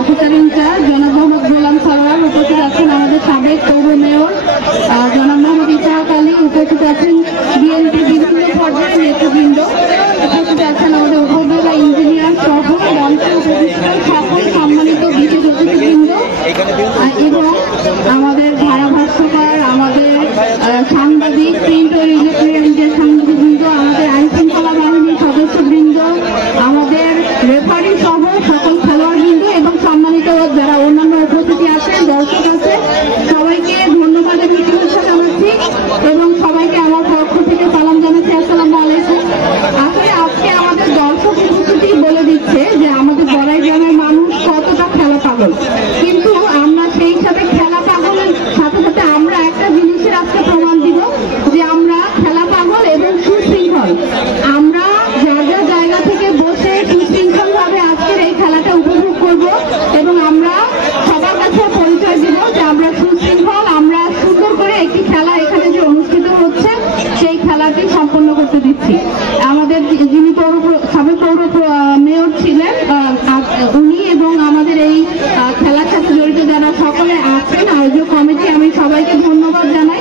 Officer in charge জনাব মোহাম্মদ গোলাম সরোয়ার, উপস্থিত আছেন আমাদের সাবেক পৌর মেয়র জনাব মোহাম্মদ ইসহাক আলী, উপস্থিত আছেন বিএনপি বিভিন্ন পর্যায়ের নেতৃবৃন্দ, উপস্থিত আছেন আমাদের উপজেলা ইঞ্জিনিয়ার সহ মঞ্চ উপস্থিত সকল সম্মানিত বিশেষ অতিথিবৃন্দ এবং আমাদের ধারাভাষ্যকার, আমাদের সাংবাদিক, প্রিন্ট ও ইলেকট্রনিক সাংবাদিকবৃন্দ, আমাদের আইন শৃঙ্খলা বাহিনীর সদস্যবৃন্দ, আমাদের রেফারি সহ সকল খেলোয়াড়বৃন্দ এবং সম্মানিত যারা অন্যান্য উপস্থিতি আছেন, দর্শক আছে, সবাইকে ধন্যবাদ এবং শুভেচ্ছা জানাচ্ছি এবং সবাইকে আমার পক্ষ থেকে সালাম জানাচ্ছি। আসসালামু আলাইকুম। আসলে আজকে আমাদের দর্শক উপস্থিতি বলে দিচ্ছে যে আমাদের বড়াই গ্রামের মানুষ কতটা খেলা পাগল, কিন্তু আমরা সেই সাথে খেলা পাগলের সাথে সাথে আমরা একটা জিনিসের আজকে প্রমাণ দিব যে আমরা খেলা পাগল এবং সুশৃঙ্খল। আমরা যার যার জায়গা থেকে বসে সুশৃঙ্খল ভাবে আজকের এই খেলাটা উপভোগ করব এবং আমরা সবার কাছে পরিচয় দিব যে আমরা সুশৃঙ্খল, আমরা সুন্দর করে একটি খেলা এখানে যে অনুষ্ঠিত হচ্ছে সেই খেলাটি সম্পন্ন করতে দিচ্ছি। আমাদের যিনি সাবেক পৌর মেয়র ছিলেন উনি এবং আমাদের এই খেলার সাথে জড়িত যারা সকলে আছেন আয়োজক কমিটি, আমি সবাইকে ধন্যবাদ জানাই